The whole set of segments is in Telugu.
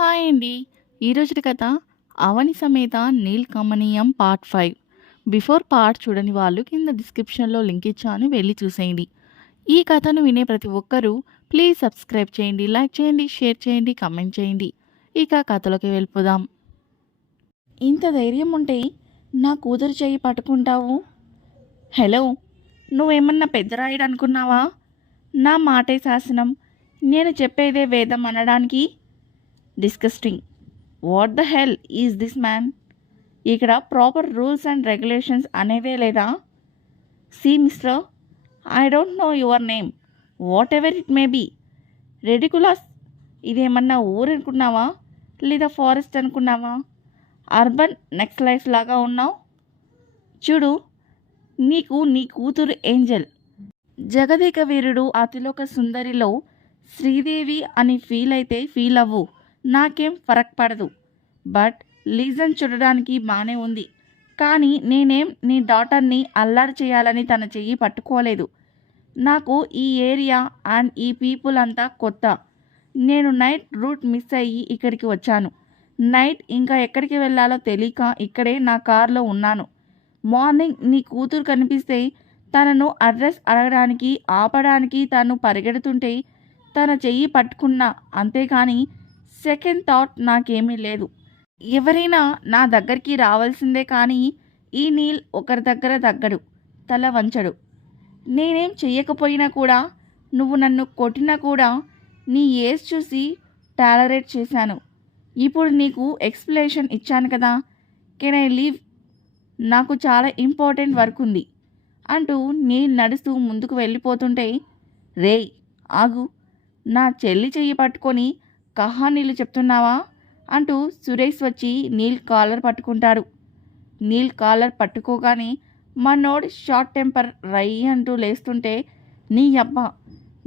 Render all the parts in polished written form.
హాయ్ అండి. ఈరోజుటి కథ 'అవని సమేత నీల్ కమనీయం పార్ట్ 5. బిఫోర్ పార్ట్ చూడని వాళ్ళు కింద డిస్క్రిప్షన్‌లో లింక్ ఇచ్చాను, వెళ్లి చూసేయండి. ఈ కథను వినే ప్రతి ఒక్కరూ ప్లీజ్ సబ్స్క్రైబ్ చేయండి, లైక్ చేయండి, షేర్ చేయండి, కామెంట్ చేయండి. ఇక కథలోకి వెళ్ళిపోదాం. ఇంత ధైర్యం ఉంటే నా కూతురు చెయ్యి పట్టుకుంటావు? హలో, నువ్వేమన్నా పెద్దరాయుడు అనుకున్నావా? నా మాటే శాసనం, నేను చెప్పేదే వేదం అనడానికి. Disgusting. What the hell is this man? ఇక్కడ ప్రాపర్ రూల్స్ అండ్ రెగ్యులేషన్స్ అనేవే లేదా? See mister, I don't know your name, whatever it may be. Ridiculous. ఇదేమన్నా ఊరు అనుకున్నావా లేదా ఫారెస్ట్ అనుకున్నావా? అర్బన్ నెక్స్లైట్స్ లాగా ఉన్నావు. చూడు, నీకు నీ కూతురు ఏంజల్, జగదేక వీరుడు అతిలోక సుందరిలో శ్రీదేవి అని ఫీల్ అయితే ఫీల్ అవ్వు, నాకేం ఫరక్ పడదు. బట్ లీజన్ చూడడానికి బాగానే ఉంది, కానీ నేనేం నీ డాటర్ని అల్లాడి చేయాలని తన చెయ్యి పట్టుకోలేదు. నాకు ఈ ఏరియా అండ్ ఈ పీపుల్ అంతా కొత్త. నేను నైట్ రూట్ మిస్ అయ్యి ఇక్కడికి వచ్చాను. నైట్ ఇంకా ఎక్కడికి వెళ్ళాలో తెలియక ఇక్కడే నా కార్లో ఉన్నాను. మార్నింగ్ నీ కూతురు కనిపిస్తే తనను అడ్రస్ అడగడానికి ఆపడానికి తను పరిగెడుతుంటే తన చెయ్యి పట్టుకున్నా, అంతేకాని సెకండ్ థాట్ నాకేమీ లేదు. ఎవరైనా నా దగ్గరికి రావాల్సిందే, కానీ ఈ నీల్ ఒకరి దగ్గర తగ్గడు, తల వంచడు. నేనేం చెయ్యకపోయినా కూడా, నువ్వు నన్ను కొట్టినా కూడా నీ ఏజ్ చూసి టాలరేట్ చేశాను. ఇప్పుడు నీకు ఎక్స్ప్లెనేషన్ ఇచ్చాను కదా, కెన్ ఐ లీవ్? నాకు చాలా ఇంపార్టెంట్ వర్క్ ఉంది అంటూ నీల్ నడుస్తూ ముందుకు వెళ్ళిపోతుంటే, రేయ్ ఆగు, నా చెల్లి చెయ్యి పట్టుకొని కహానీలు చెప్తున్నావా అంటూ సురేష్ వచ్చి నీల్ కాలర్ పట్టుకుంటాడు. నీల్ కాలర్ పట్టుకోగానే మనోడ్ షార్ట్ టెంపర్ రై అంటూ లేస్తుంటే, నీ అబ్బా,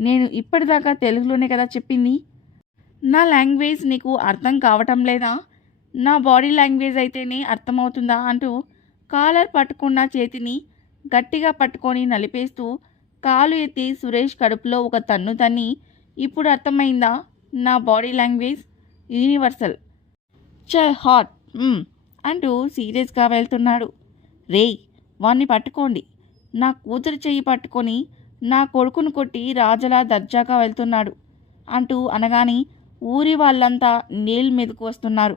నేను ఇప్పటిదాకా తెలుగులోనే కదా చెప్పింది, నా లాంగ్వేజ్ నీకు అర్థం కావటం లేదా? నా బాడీ లాంగ్వేజ్ అయితేనే అర్థమవుతుందా అంటూ కాలర్ పట్టుకున్న చేతిని గట్టిగా పట్టుకొని నలిపేస్తూ కాలు ఎత్తి సురేష్ కడుపులో ఒక తన్ను తన్ని, ఇప్పుడు అర్థమైందా నా బాడీ లాంగ్వేజ్ యూనివర్సల్, చల్ హాట్ అంటూ సీరియస్గా వెళ్తున్నాడు. రేయ్, వాణ్ణి పట్టుకోండి. నా కూతురు చెయ్యి పట్టుకొని నా కొడుకును కొట్టి రాజలా దర్జాగా వెళ్తున్నాడు అంటూ అనగానే ఊరి వాళ్ళంతా నీల్ మీదకు వస్తున్నారు.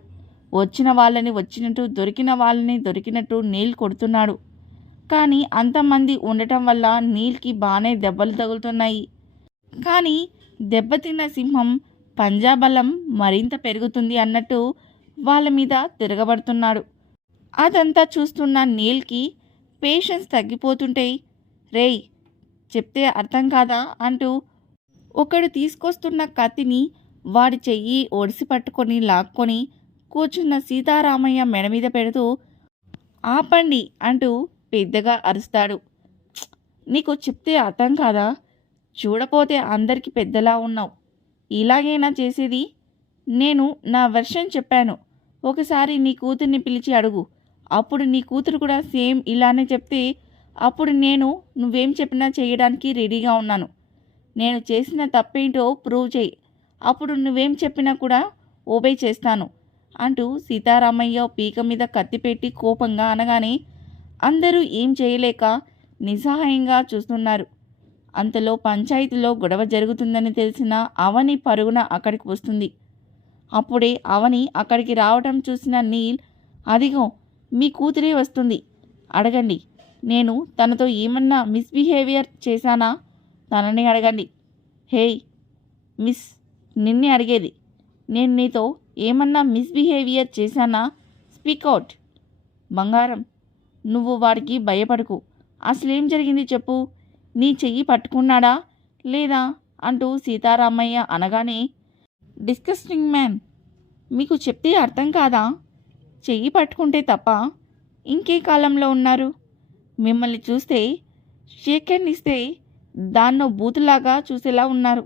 వచ్చిన వాళ్ళని వచ్చినట్టు, దొరికిన వాళ్ళని దొరికినట్టు నీల్ కొడుతున్నాడు. కానీ అంతమంది ఉండటం వల్ల నీల్కి బాగానే దెబ్బలు తగులుతున్నాయి. కానీ దెబ్బతిన్న సింహం పంజాబలం మరింత పెరుగుతుంది అన్నట్టు వాళ్ళ మీద తిరగబడుతున్నాడు. అదంతా చూస్తున్న నీల్కి పేషెన్స్ తగ్గిపోతుంటే, రేయ్ చెప్తే అర్థం కాదా అంటూ ఒకడు తీసుకొస్తున్న కత్తిని వాడి చెయ్యి ఒడిసి పట్టుకొని లాక్కొని కూర్చున్న సీతారామయ్య మెడ మీద పెడుతూ, ఆపండి అంటూ పెద్దగా అరుస్తాడు. నీకు చెప్తే అర్థం కాదా? చూడపోతే అందరికీ పెద్దలా ఉన్నావు, ఇలాగైనా చేసేది? నేను నా వెర్షన్ చెప్పాను, ఒకసారి నీ కూతుర్ని పిలిచి అడుగు, అప్పుడు నీ కూతురు కూడా సేమ్ ఇలానే చెప్తే అప్పుడు నేను నువ్వేం చెప్పినా చేయడానికి రెడీగా ఉన్నాను. నేను చేసిన తప్పేంటో ప్రూవ్ చేయి, అప్పుడు నువ్వేం చెప్పినా కూడా ఓబే చేస్తాను అంటూ సీతారామయ్య పీక మీద కత్తి పెట్టి కోపంగా అనగానే అందరూ ఏం చేయలేక నిస్సహాయంగా చూస్తున్నారు. అంతలో పంచాయతీలో గొడవ జరుగుతుందని తెలిసిన అవని పరుగున అక్కడికి వస్తుంది. అప్పుడే అవని అక్కడికి రావటం చూసిన నీల్, అదిగో మీ కూతురే వస్తుంది, అడగండి, నేను తనతో ఏమన్నా మిస్బిహేవియర్ చేశానా? తనని అడగండి. హేయ్ మిస్, నిన్నే అడిగేది, నేను నీతో ఏమన్నా మిస్బిహేవియర్ చేశానా? స్పీక్అవుట్. బంగారం, నువ్వు వాడికి భయపడకు, అసలేం జరిగింది చెప్పు, నీ చెయ్యి పట్టుకున్నాడా లేదా అంటూ సీతారామయ్య అనగానే, డిస్కస్టింగ్ మ్యాన్, మీకు చెప్తే అర్థం కాదా? చెయ్యి పట్టుకుంటే తప్ప ఇంకే కాలంలో ఉన్నారు? మిమ్మల్ని చూస్తే షేక్ హ్యాండ్ ఇస్తే దాన్నో బూతులాగా చూసేలా ఉన్నారు.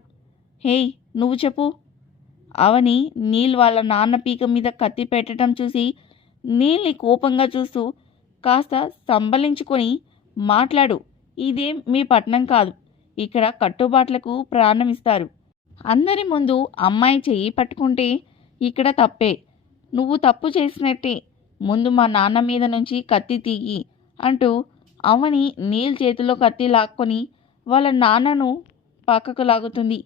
హేయ్ నువ్వు చెప్పు. అవని నీల్ వాళ్ళ నాన్న పీక మీద కత్తి పెట్టడం చూసి నీల్ని కోపంగా చూస్తూ, కాస్త సంబలించుకొని మాట్లాడు, ఇదేం మీ పట్నం కాదు, ఇక్కడ కట్టుబాట్లకు ప్రాణం ఇస్తారు. అందరి ముందు అమ్మాయి చెయ్యి పట్టుకుంటే ఇక్కడ తప్పే. నువ్వు తప్పు చేసినట్టే. ముందు మా నాన్న మీద నుంచి కత్తి తీయి అంటూ అవని నీల్ చేతిలో కత్తి లాక్కొని వాళ్ళ నాన్నను పక్కకు లాగుతుంది.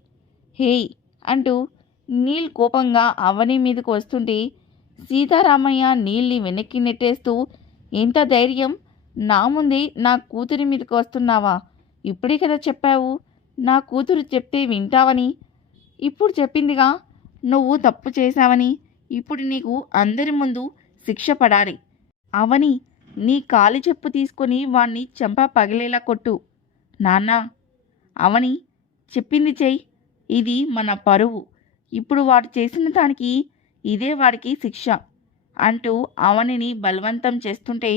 హేయ్ అంటూ నీల్ కోపంగా అవని మీదకు వస్తుంటే సీతారామయ్య నీల్ని వెనక్కి నెట్టేస్తూ, ఎంత ధైర్యం, నా ముందే నా కూతురి మీదకి వస్తున్నావా? ఇప్పుడే కదా చెప్పావు నా కూతురు చెప్తే వింటావని. ఇప్పుడు చెప్పిందిగా నువ్వు తప్పు చేశావని. ఇప్పుడు నీకు అందరి ముందు శిక్ష పడాలి. అవని, నీ కాలి చెప్పు తీసుకొని వాణ్ణి చెంప పగిలేలా కొట్టు. నాన్న, అవని చెప్పింది చెయ్యి. ఇది మన పరువు. ఇప్పుడు వాడు చేసిన దానికి ఇదే వాడికి శిక్ష అంటూ అవనిని బలవంతం చేస్తుంటే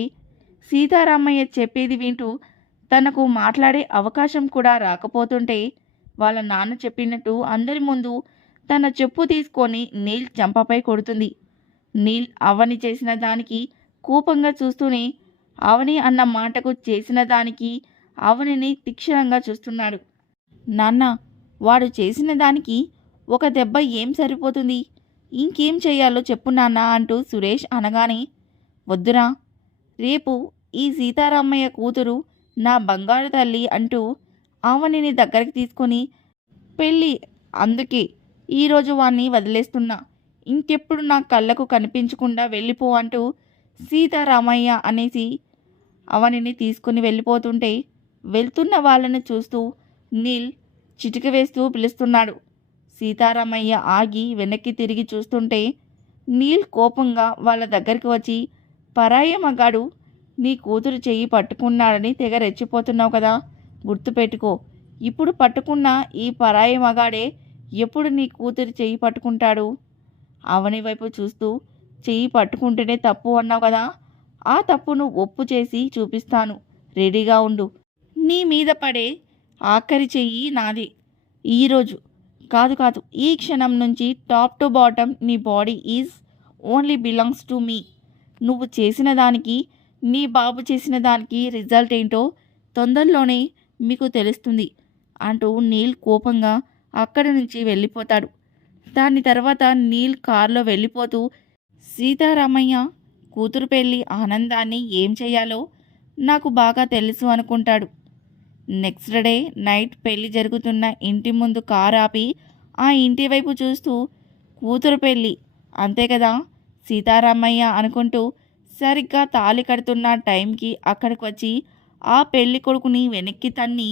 సీతారామయ్య చెప్పేది వింటూ తనకు మాట్లాడే అవకాశం కూడా రాకపోతుంటే వాళ్ళ నాన్న చెప్పినట్టు అందరి ముందు తన చెప్పు తీసుకొని నీల్ చెంపపై కొడుతుంది. నీల్ అవని చేసిన దానికి కోపంగా చూస్తూనే అవని అన్న మాటకు చేసిన దానికి అవనిని తీక్షణంగా చూస్తున్నాడు. నాన్న, వాడు చేసిన దానికి ఒక దెబ్బ ఏం సరిపోతుంది? ఇంకేం చేయాలో చెప్పు నాన్న అంటూ సురేష్ అనగానే, వద్దురా, రేపు ఈ సీతారామయ్య కూతురు నా బంగారు తల్లి అంటూ అవనిని దగ్గరికి తీసుకొని పెళ్ళి, అందుకే ఈరోజు వాణ్ణి వదిలేస్తున్నా. ఇంకెప్పుడు నా కళ్ళకు కనిపించకుండా వెళ్ళిపో అంటూ సీతారామయ్య అనేసి అవనిని తీసుకుని వెళ్ళిపోతుంటే వెళ్తున్న వాళ్ళని చూస్తూ నీల్ చిటిక వేస్తూ పిలుస్తున్నాడు. సీతారామయ్య ఆగి వెనక్కి తిరిగి చూస్తుంటే నీల్ కోపంగా వాళ్ళ దగ్గరికి వచ్చి, పరాయ మగాడు నీ కూతురు చెయ్యి పట్టుకున్నాడని తెగ రెచ్చిపోతున్నావు కదా, గుర్తుపెట్టుకో. ఇప్పుడు పట్టుకున్న ఈ పరాయ మగాడే ఎప్పుడు నీ కూతురు చెయ్యి పట్టుకుంటాడు? అవని వైపు చూస్తూ, చెయ్యి పట్టుకుంటేనే తప్పు అన్నావు కదా, ఆ తప్పును ఒప్పు చేసి చూపిస్తాను. రెడీగా ఉండు. నీ మీద పడే ఆఖరి చెయ్యి నాది. ఈరోజు కాదు కాదు, ఈ క్షణం నుంచి టాప్ టు బాటమ్ నీ body is only belongs to me. నువ్వు చేసిన దానికి, నీ బాబు చేసిన దానికి రిజల్ట్ ఏంటో తొందరలోనే మీకు తెలుస్తుంది అంటూ నీల్ కోపంగా అక్కడి నుంచి వెళ్ళిపోతాడు. దాని తర్వాత నీల్ కారులో వెళ్ళిపోతూ సీతారామయ్య కూతురు పెళ్ళి ఆనందాన్ని ఏం చేయాలో నాకు బాగా తెలుసు అనుకుంటాడు. నెక్స్ట్ డే నైట్ పెళ్లి జరుగుతున్న ఇంటి ముందు కారు ఆపి ఆ ఇంటి వైపు చూస్తూ, కూతురు పెళ్ళి అంతే కదా సీతారామయ్య అనుకుంటూ సరిగ్గా తాళి కడుతున్న టైంకి అక్కడికి వచ్చి ఆ పెళ్లి కొడుకుని వెనక్కి తన్ని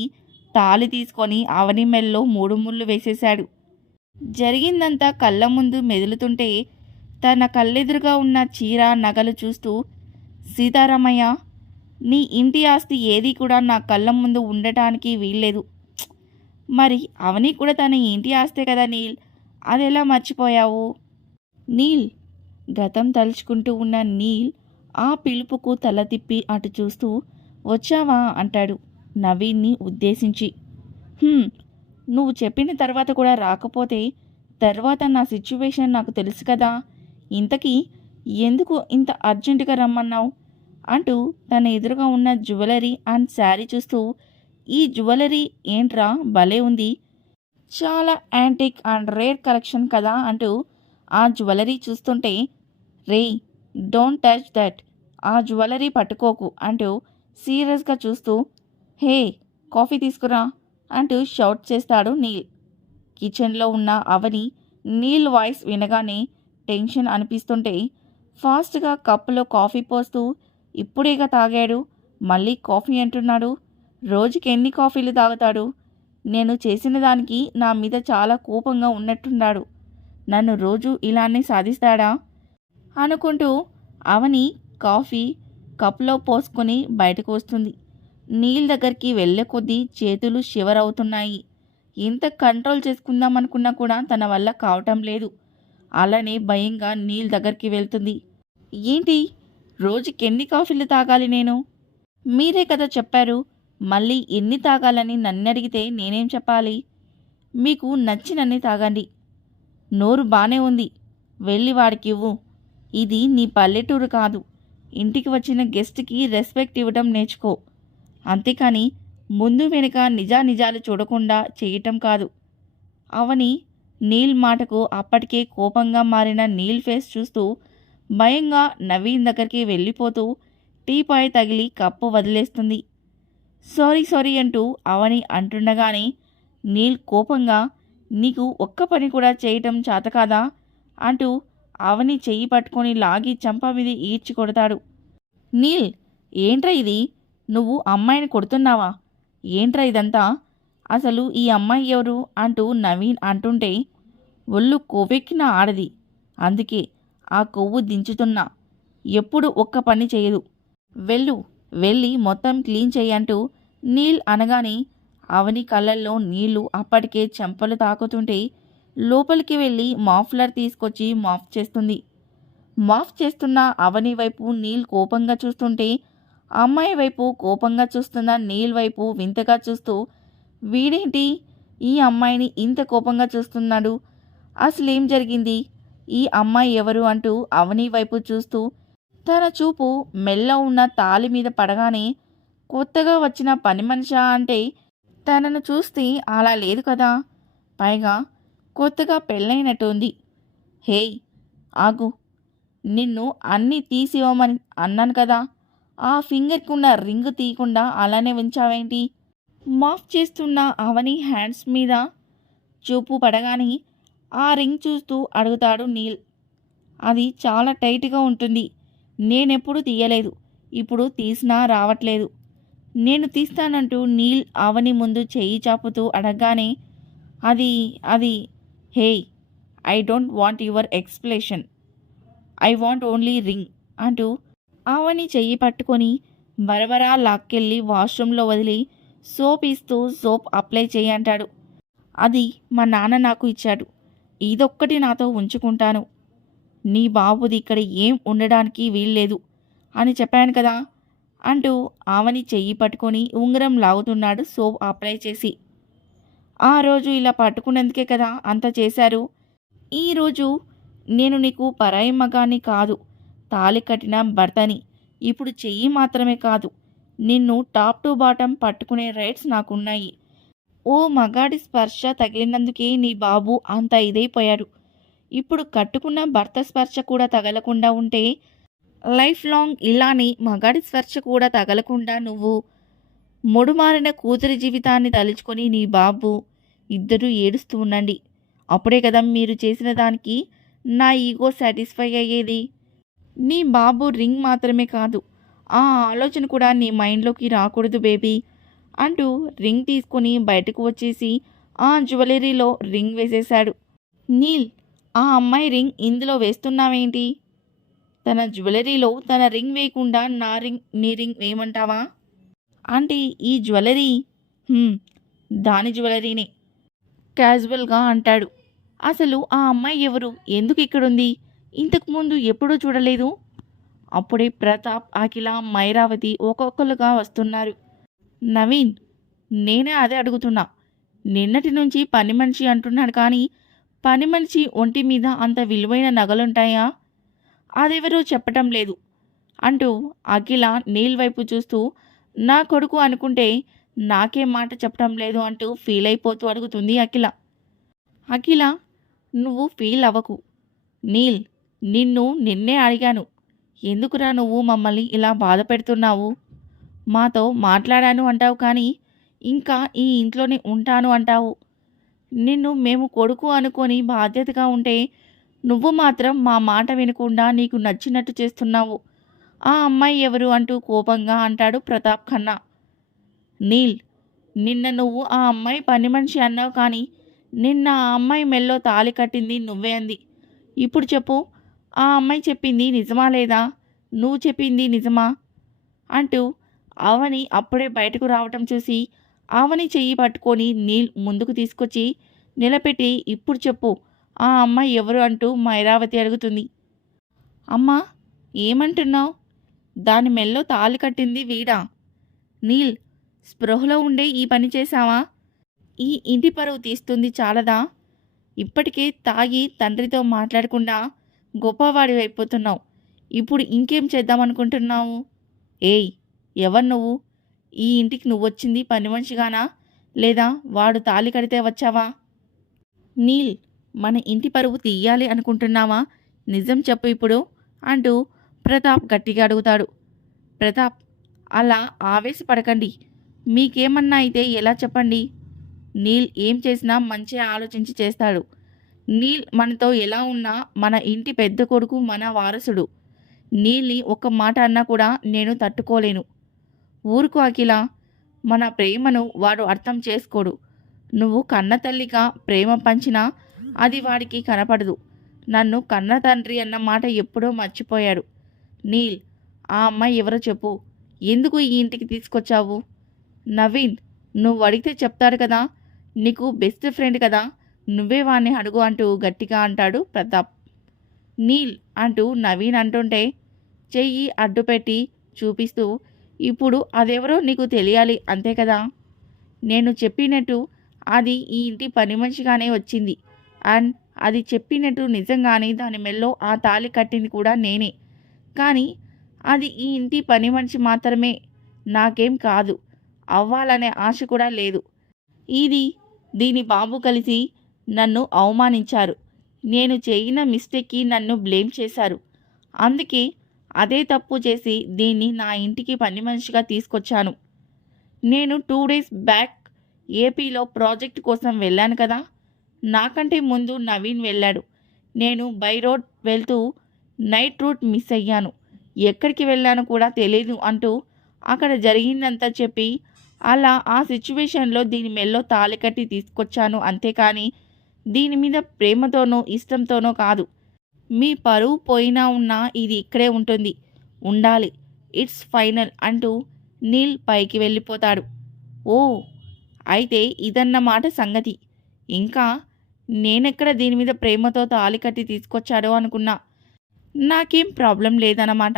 తాళి తీసుకొని అవని మెల్లో 3 ముళ్ళు వేసేశాడు. జరిగిందంతా కళ్ళ ముందు మెదులుతుంటే తన కళ్ళెదురుగా ఉన్న చీర నగలు చూస్తూ, సీతారామయ్య, నీ ఇంటి ఆస్తి ఏది కూడా నా కళ్ళ ముందు ఉండటానికి వీల్లేదు. మరి అవని కూడా తన ఇంటి ఆస్తే కదా నీల్, అదెలా మర్చిపోయావు? నీల్, గతం తలుచుకుంటూ ఉన్న నీల్ ఆ పిలుపుకు తల తిప్పి అటు చూస్తూ, వచ్చావా అంటాడు నవీన్ని ఉద్దేశించి. నువ్వు చెప్పిన తర్వాత కూడా రాకపోతే తర్వాత నా సిచ్యువేషన్ నాకు తెలుసు కదా, ఇంతకీ ఎందుకు ఇంత అర్జెంటుగా రమ్మన్నావు అంటూ తన ఎదురుగా ఉన్న జ్యువెలరీ అండ్ శారీ చూస్తూ, ఈ జ్యువెలరీ ఏంట్రా భలే ఉంది, చాలా యాంటిక్ అండ్ రేర్ కలెక్షన్ కదా అంటూ ఆ జ్యువెలరీ చూస్తుంటే, రే డోంట్ టచ్ దట్, ఆ జ్యువెలరీ పట్టుకోకు అంటూ సీరియస్గా చూస్తూ, హే కాఫీ తీసుకురా అంటూ షౌట్ చేస్తాడు నీల్. కిచెన్లో ఉన్న అవని నీల్ వాయిస్ వినగానే టెన్షన్ అనిపిస్తుంటే ఫాస్ట్గా కప్పులో కాఫీ పోస్తూ, ఇప్పుడేగా తాగాడు, మళ్ళీ కాఫీ అంటున్నాడు, రోజుకి ఎన్ని కాఫీలు తాగుతాడు? నేను చేసిన దానికి నా మీద చాలా కోపంగా ఉన్నట్టున్నాడు, నన్ను రోజు ఇలానే సాధిస్తాడా అనుకుంటూ అవని కాఫీ కప్లో పోసుకొని బయటకు వస్తుంది. నీల్ దగ్గరికి వెళ్ళే కొద్దీ చేతులు షివర్ అవుతున్నాయి. ఎంత కంట్రోల్ చేసుకుందామనుకున్నా కూడా తన వల్ల కావటం లేదు. అలానే భయంగా నీల్ దగ్గరికి వెళ్తుంది. ఏంటి, రోజుకి ఎన్ని కాఫీలు తాగాలి నేను? మీరే కదా చెప్పారు, మళ్ళీ ఎన్ని తాగాలని నన్ను అడిగితే నేనేం చెప్పాలి? మీకు నచ్చినన్ని తాగండి. నోరు బానే ఉంది, వెళ్ళి వాడికి ఇవ్వు. ఇది నీ పల్లెటూరు కాదు, ఇంటికి వచ్చిన గెస్ట్కి రెస్పెక్ట్ ఇవ్వడం నేర్చుకో, అంతేకాని ముందు వెనుక నిజానిజాలు చూడకుండా చేయటం కాదు. అవని, నీల్ మాటకు అప్పటికే కోపంగా మారిన నీల్ ఫేస్ చూస్తూ భయంగా నవీన్ దగ్గరికి వెళ్ళిపోతూ టీపాయ్ తగిలి కప్పు వదిలేస్తుంది. సారీ సారీ అంటూ అవని అంటుండగానే నీల్ కోపంగా నీకు ఒక్క పని కూడా చేయటం చేతకాదా అంటూ అవని చెయ్యి పట్టుకొని లాగి చంప మీద ఈడ్చి కొడతాడు. నీల్, ఏంట్రా ఇది? నువ్వు అమ్మాయిని కొడుతున్నావా? ఏంట్రా ఇదంతా? అసలు ఈ అమ్మాయి ఎవరు అంటూ నవీన్ అంటుంటే ఒళ్ళు కొవ్వెక్కిన ఆడది, అందుకే ఆ కొవ్వు దించుతున్నా. ఎప్పుడు ఒక్క పని చేయదు. వెళ్ళు, వెళ్ళి మొత్తం క్లీన్ చెయ్యంటూ నీల్ అనగానే అవని కళ్ళల్లో నీళ్లు అప్పటికే చెంపలు తాకుతుంటే లోపలికి వెళ్ళి మాఫ్లర్ తీసుకొచ్చి మాఫ్ చేస్తుంది. మాఫ్ చేస్తున్న అవని వైపు నీల్ కోపంగా చూస్తుంటే అమ్మాయి వైపు కోపంగా చూస్తున్న నీల్ వైపు వింతగా చూస్తూ వీడేంటి ఈ అమ్మాయిని ఇంత కోపంగా చూస్తున్నాడు? అసలేం జరిగింది? ఈ అమ్మాయి ఎవరు అంటూ అవని వైపు చూస్తూ తన చూపు మెల్ల ఉన్న తాలి మీద పడగానే కొత్తగా వచ్చిన పని మనిషా అంటే తనను చూస్తే అలా లేదు కదా, పైగా కొత్తగా పెళ్ళైనట్టు ఉంది. హేయ్ ఆగు, నిన్ను అన్నీ తీసివ్వమని అన్నాను కదా, ఆ ఫింగర్కి ఉన్న రింగ్ తీయకుండా అలానే ఉంచావేంటి? మాఫ్ చేస్తున్న అవని హ్యాండ్స్ మీద చూపు పడగానే ఆ రింగ్ చూస్తూ అడుగుతాడు నీల్. అది చాలా టైట్గా ఉంటుంది, నేనెప్పుడు తీయలేదు, ఇప్పుడు తీసినా రావట్లేదు. నేను తీస్తానంటూ నీల్ అవని ముందు చెయ్యి చాపుతూ అడగగానే అది అది hey, I don't want your explanation, I want only ring అంటూ అవని చెయ్యి పట్టుకొని బరబరా లాక్కెళ్ళి వాష్రూమ్లో వదిలి సోప్ ఇస్తూ సోప్ అప్లై చేయంటాడు. అది మా నాన్న నాకు ఇచ్చాడు, ఇదొక్కటి నాతో ఉంచుకుంటాను. నీ బాబుది ఇక్కడ ఏం ఉండడానికి వీల్లేదు అని చెప్పాను కదా అంటూ ఆవని చెయ్యి పట్టుకొని ఉంగరం లాగుతున్నాడు సోప్ అప్లై చేసి. ఆ రోజు ఇలా పట్టుకున్నందుకే కదా అంత చేశారు. ఈరోజు నేను నీకు పరాయి మగాన్ని కాదు, తాళి కట్టిన భర్తని. ఇప్పుడు చెయ్యి మాత్రమే కాదు, నిన్ను టాప్ టు బాటం పట్టుకునే రైట్స్ నాకున్నాయి. ఓ మగాడి స్పర్శ తగిలినందుకే నీ బాబు అంత ఇదైపోయాడు. ఇప్పుడు కట్టుకున్న భర్త స్పర్శ కూడా తగలకుండా ఉంటే లైఫ్ లాంగ్ ఇలానే మగాడి స్పర్శ కూడా తగలకుండా నువ్వు మొడుమారిన కూతురి జీవితాన్ని తలుచుకొని నీ బాబు ఇద్దరూ ఏడుస్తూ ఉండండి. అప్పుడే కదా మీరు చేసిన దానికి నా ఈగో సాటిస్ఫై అయ్యేది. నీ బాబు రింగ్ మాత్రమే కాదు, ఆ ఆలోచన కూడా నీ మైండ్లోకి రాకూడదు బేబీ అంటూ రింగ్ తీసుకొని బయటకు వచ్చేసి ఆ జ్యువెలరీలో రింగ్ వేసేశాడు. నీల్, ఆ అమ్మాయి రింగ్ ఇందులో వేస్తున్నావేంటి? తన జ్యువెలరీలో తన రింగ్ వేయకుండా నా రింగ్ నీ రింగ్ వేయమంటావా? అంటే ఈ జ్యువెలరీ దాని జ్యువెలరీనే క్యాజువల్గా అంటాడు. అసలు ఆ అమ్మాయి ఎవరు, ఎందుకు ఇక్కడుంది, ఇంతకుముందు ఎప్పుడూ చూడలేదు. అప్పుడే ప్రతాప్, అఖిల, మైరావతి ఒక్కొక్కరుగా వస్తున్నారు. నవీన్, నేనే అదే అడుగుతున్నా. నిన్నటి నుంచి పని మనిషి అంటున్నాడు కానీ పని మనిషి ఒంటి మీద అంత విలువైన నగలుంటాయా? అదెవరో చెప్పటం లేదు అంటూ అఖిల నీల్ వైపు చూస్తూ నా కొడుకు అనుకుంటే నాకే మాట చెప్పటం లేదు అంటూ ఫీల్ అయిపోతూ అడుగుతుంది అఖిల. అఖిల, నువ్వు ఫీల్ అవ్వకు. నీల్, నిన్నే అడిగాను, ఎందుకురా నువ్వు మమ్మల్ని ఇలా బాధ పెడుతున్నావు? మాతో మాట్లాడాను అంటావు కానీ ఇంకా ఈ ఇంట్లోనే ఉంటాను అంటావు. నిన్ను మేము కొడుకు అనుకొని బాధ్యతగా ఉంటే నువ్వు మాత్రం మా మాట వినకుండా నీకు నచ్చినట్టు చేస్తున్నావు. ఆ అమ్మాయి ఎవరు అంటూ కోపంగా అంటాడు ప్రతాప్ ఖన్నా. నీల్, నిన్న నువ్వు ఆ అమ్మాయి పని మనిషి అన్నావు కానీ నిన్న ఆ అమ్మాయి మెల్లో తాళి కట్టింది నువ్వే అంది. ఇప్పుడు చెప్పు, ఆ అమ్మాయి చెప్పింది నిజమా లేదా నువ్వు చెప్పింది నిజమా అంటూ అవని అప్పుడే బయటకు రావటం చూసి అవని చెయ్యి పట్టుకొని నీల్ ముందుకు తీసుకొచ్చి నిలబెట్టి ఇప్పుడు చెప్పు, ఆ అమ్మాయి ఎవరు అంటూ మైరావతి అడుగుతుంది. అమ్మా, ఏమంటున్నావు? దాని మెల్లో తాళి కట్టింది వీడా? నీల్, స్పృహలో ఉండే ఈ పని చేశావా? ఈ ఇంటి పరువు తీస్తుంది చాలదా? ఇప్పటికే తాగి తండ్రితో మాట్లాడకుండా గొప్పవాడి అయిపోతున్నావు. ఇప్పుడు ఇంకేం చేద్దామనుకుంటున్నావు? ఏయ్, ఎవరు నువ్వు? ఈ ఇంటికి నువ్వొచ్చింది పని మనిషిగానా లేదా వాడు తాళి కడితే వచ్చావా? నీల్, మన ఇంటి పరువు తీయాలి అనుకుంటున్నావా? నిజం చెప్పు ఇప్పుడు అంటూ ప్రతాప్ గట్టిగా అడుగుతాడు. ప్రతాప్, అలా ఆవేశపడకండి. మీకేమన్నా అయితే ఎలా చెప్పండి? నీల్ ఏం చేసినా మంచిగా ఆలోచించి చేస్తాడు. నీల్ మనతో ఎలా ఉన్నా మన ఇంటి పెద్ద కొడుకు, మన వారసుడు. నీల్ని ఒక్క మాట అన్నా కూడా నేను తట్టుకోలేను. ఊరుకో అఖిల, మన ప్రేమను వాడు అర్థం చేసుకోడు. నువ్వు కన్న తల్లిగా ప్రేమ పంచినా అది వాడికి కనపడదు. నన్ను కన్న తండ్రి అన్న మాట ఎప్పుడో మర్చిపోయాడు. నీల్, ఆ అమ్మాయి ఎవరో చెప్పు. ఎందుకు ఈ ఇంటికి తీసుకొచ్చావు? నవీన్, నువ్వు అడిగితే చెప్తాడు కదా, నీకు బెస్ట్ ఫ్రెండ్ కదా, నువ్వే వాణ్ణి అడుగు అంటూ గట్టిగా అంటాడు ప్రతాప్. నీల్ అంటూ నవీన్ అంటుంటే చెయ్యి అడ్డుపెట్టి చూపిస్తూ, ఇప్పుడు అదెవరో నీకు తెలియాలి అంతే కదా. నేను చెప్పినట్టు అది ఈ ఇంటి పని మనిషిగానే వచ్చింది. అండ్ అది చెప్పినట్టు నిజంగానే దాని మెల్లో ఆ తాళి కట్టింది కూడా నేనే. కానీ అది ఈ ఇంటి పని మనిషి మాత్రమే, నాకేం కాదు, అవ్వాలనే ఆశ కూడా లేదు. ఇది దీని బాబు కలిసి నన్ను అవమానించారు. నేను చేయన మిస్టేక్కి నన్ను బ్లేమ్ చేశారు. అందుకే అదే తప్పు చేసి దీన్ని నా ఇంటికి పని మనిషిగా తీసుకొచ్చాను. నేను 2 days బ్యాక్ ఏపీలో ప్రాజెక్ట్ కోసం వెళ్ళాను కదా, నాకంటే ముందు నవీన్ వెళ్ళాడు. నేను బై రోడ్ వెళ్తూ నైట్ రూట్ మిస్ అయ్యాను. ఎక్కడికి వెళ్ళానో కూడా తెలియదు అంటూ అక్కడ జరిగిందంతా చెప్పి, అలా ఆ సిచ్యువేషన్లో దీని మెల్లో తాళి కట్టి తీసుకొచ్చాను. అంతేకాని దీని మీద ప్రేమతోనో ఇష్టంతోనో కాదు. మీ పరువు పోయినా ఉన్నా ఇది ఇక్కడే ఉంటుంది, ఉండాలి, ఇట్స్ ఫైనల్ అంటూ నీల్ పైకి వెళ్ళిపోతాడు. ఓ, అయితే ఇదన్నమాట సంగతి. ఇంకా నేనెక్కడ దీని మీద ప్రేమతో తాళి కట్టి తీసుకొచ్చాడో అనుకున్నా. నాకేం ప్రాబ్లం లేదన్నమాట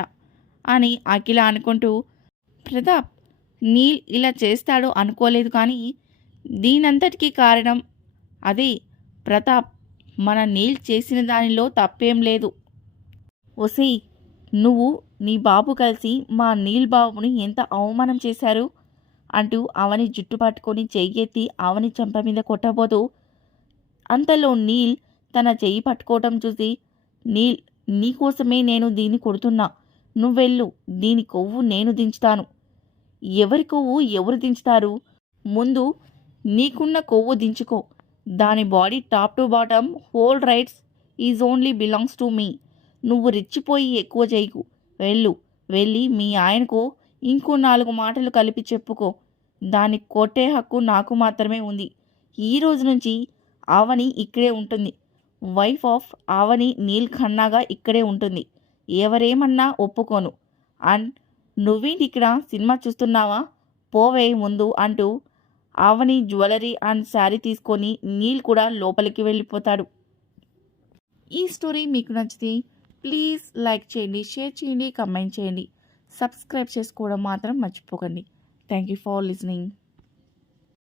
అని అఖిల అనుకుంటూ, ప్రతాప్, నీల్ ఇలా చేస్తాడో అనుకోలేదు, కానీ దీనంతటికీ కారణం అదే. ప్రతాప్, మన నీల్ చేసిన దానిలో తప్పేం లేదు. ఒసే, నువ్వు నీ బాబు కలిసి మా నీల్ బాబుని ఎంత అవమానం చేశారు అంటూ అవని జుట్టు పట్టుకొని చెయ్యెత్తి అవని చెంప మీద కొట్టబోతూ, అంతలో నీల్ తన చెయ్యి పట్టుకోవటం చూసి, నీల్, నీకోసమే నేను దీన్ని కొడుతున్నా, నువ్వెళ్ళు, దీని కొవ్వు నేను దించుతాను. ఎవరి కొవ్వు ఎవరు దించుతారు? ముందు నీకున్న కొవ్వు దించుకో. దాని body top to bottom whole rights is only belongs to me. నువ్వు రెచ్చిపోయి ఎక్కువ చేయకు. వెళ్ళు, వెళ్ళి మీ ఆయనకు ఇంకో 4 మాటలు కలిపి చెప్పుకో. దాన్ని కొట్టే హక్కు నాకు మాత్రమే ఉంది. ఈ రోజు నుంచి ఆవని ఇక్కడే ఉంటుంది. వైఫ్ ఆఫ్ ఆవని నీల్ ఖన్నాగా ఇక్కడే ఉంటుంది. ఎవరేమన్నా ఒప్పుకోను. అండ్ నువ్వేంటి ఇక్కడ సినిమా చూస్తున్నావా? పోవే ముందు అంటూ ఆవని జ్యువెలరీ అండ్ శారీ తీసుకొని నీల్ కూడా లోపలికి వెళ్ళిపోతాడు. ఈ స్టోరీ మీకు నచ్చితే ప్లీజ్ లైక్ చేయండి, షేర్ చేయండి, కమెంట్ చేయండి, సబ్స్క్రైబ్ చేసుకోవడం మాత్రం మర్చిపోకండి. Thank you for listening.